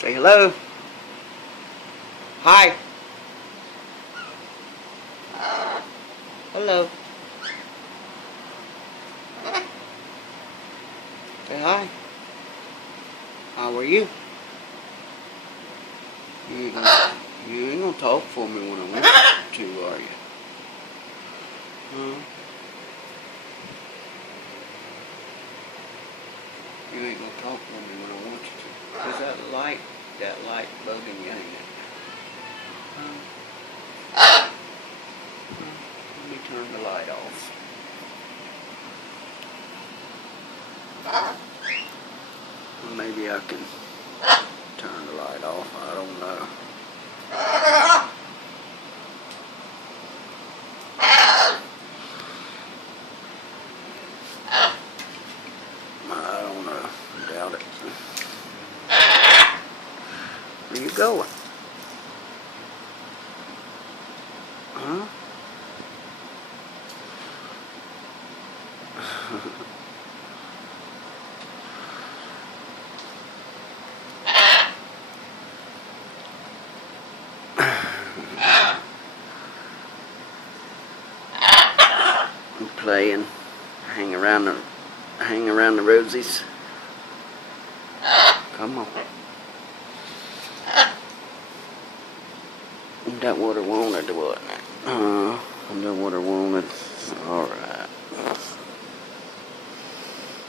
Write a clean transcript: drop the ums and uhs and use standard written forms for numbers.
Say hello. Hi. Hello. Say hi. How are you? You ain't gonna talk for me when I want to, are you? Huh? You ain't gonna talk for me when I want you to. Is that light bugging you, ain't it? Let me turn the light off. Maybe I can turn the light off. I don't know. I don't know. Doubt it. Where you going? Huh? Play and hang around the rosies. Come on. That water wanted, wasn't it? That water wanted. All right.